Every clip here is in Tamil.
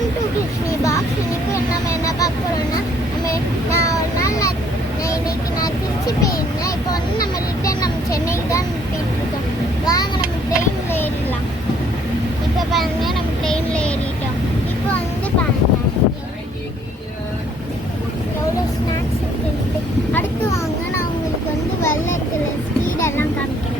Welcome to Krishni box. இன்னைக்கு நம்ம என்ன பார்க்க போறோம்னா, நான் ஒரு நாள் இன்னைக்கு நான் திருச்சி போயிருந்தேன். இப்போ வந்து நம்ம ரிட்டர்ன் நம்ம சென்னை தான் போயிட்டு இருக்கோம். வாங்க நம்ம ட்ரெயினில் ஏறிடலாம். இப்போ பாருங்க, நம்ம ட்ரெயினில் ஏறிட்டோம். இப்போ வந்து பாருங்க எவ்வளோ ஸ்நாக்ஸ் இருக்குது. அடுத்து வாங்க, நான் உங்களுக்கு வந்து வெள்ளத்தில் ஸ்பீடெல்லாம் காமிக்கிறேன்.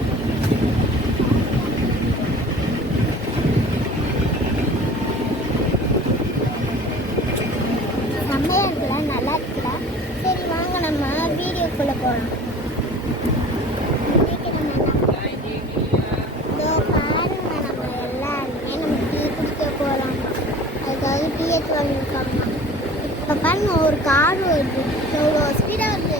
செம்மையாக இருக்குல்ல, நல்லா இருக்குல்ல. சரி வாங்க நம்ம வீடியோக்குள்ளே போகலாம். இதோ பாருங்க, நம்ம எல்லாருமே நம்ம டீ குடிக்க போகலாம். அதுக்காக டீ எடுத்து வாங்கியிருக்காங்க. இப்போ பாருங்க, ஒரு கார் வருது, எவ்வளோ ஸ்பீடாக வருது.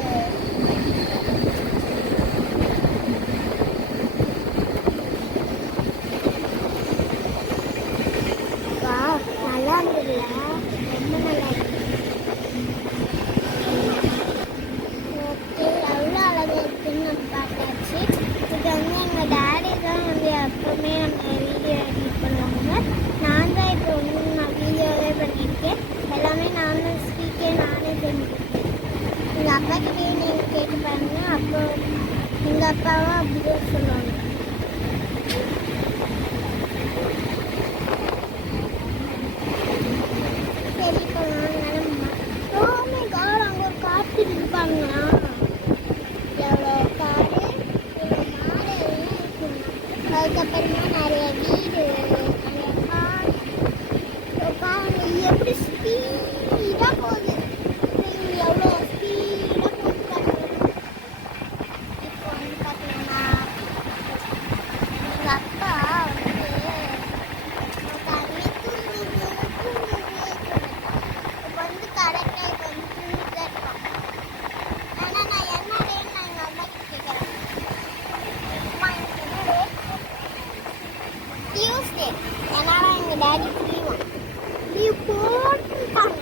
வா, நல்லா இருந்ததுல, ரொம்ப நல்லா இருக்கு. ஓகே, எவ்வளோ அழகாக இருக்குன்னு நம்ம பார்த்தாச்சு. இது வந்து எங்கள் டேடி தான் வந்து எப்போவுமே நம்ம வீடியோ எடிட் பண்ணுவாங்க. நான் தான் இப்போ வந்து நான் வீடியோவே பண்ணியிருக்கேன். எல்லாமே நான் தான் ஸ்பீக்கே நானே செஞ்சுருக்கேன். எங்கள் அப்பா கிட்டே நீங்கள் கேட்டு பாருங்க. அப்போ எங்கள் அப்பாவும் அப்படிதான் சொல்லுவாங்க. சரி, இப்போ வாங்க. ஓ மை காட், அங்கே ஒரு காற்று இருப்பாங்களா? எவ்வளோ காரு, இவ்வளோ மாடு எல்லாம் இருக்குங்க. அதுக்கப்புறமா நிறைய வீடு, நிறைய கார். பாருங்க எப்படி ஸ்பீடாக போகுது. எவ்வளோ ஸ்பீடாக போகுது பாருங்க. இப்போ வந்து பார்த்தீங்கன்னா எங்கள் அப்பா வந்து தண்ணி தூங்குது. இப்போ வந்து கரெக்டாக இப்போ வந்து தூங்கிட்டு தான் இருப்பான். ஆனால் நான் என்ன டேன்னு நான் எங்கள் அம்மா கிட்ட கேட்குறேன். அம்மா எனக்கு என்ன டே? டியூஸ்டே. அதனால் எங்கள் டேடிக்கு லீவ் போட்டிருக்காங்க.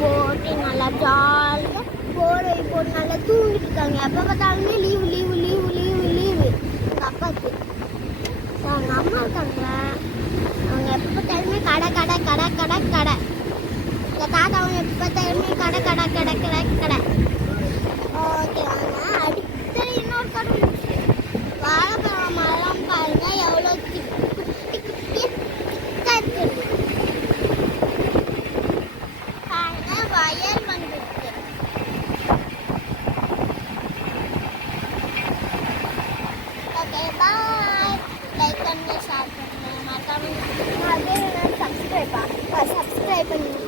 போட்டு நல்லா ஜாலியாக போரை போட்டு நல்லா தூங்கிட்டு இருக்காங்க. எப்போ பார்த்தாலுமே leave leave leave leave leave. எங்கள் அப்பாவுக்கு அவங்க அம்மா இருக்காங்க, அவங்க எப்போ பார்த்தாலுமே கடை கடை கடை கடை கடை. எங்கள் தாத்தா அவங்க எப்போ பார்த்தாலுமே கடை கடை கடை கடை கடை. ஓகே வாங்க, அடுத்த இன்னொரு கடை இருந்துச்சு. வாழைப்பழம் மரம் பாருங்க, எவ்வளோ குட்டி குட்டி இருக்குது பாருங்க. வயல் வந்துருக்கு. Okay bye. லைக் பண்ணுங்க, ஷேர் பண்ணுங்க, மறக்காம சப்ஸ்கிரைப் பண்ணுங்க.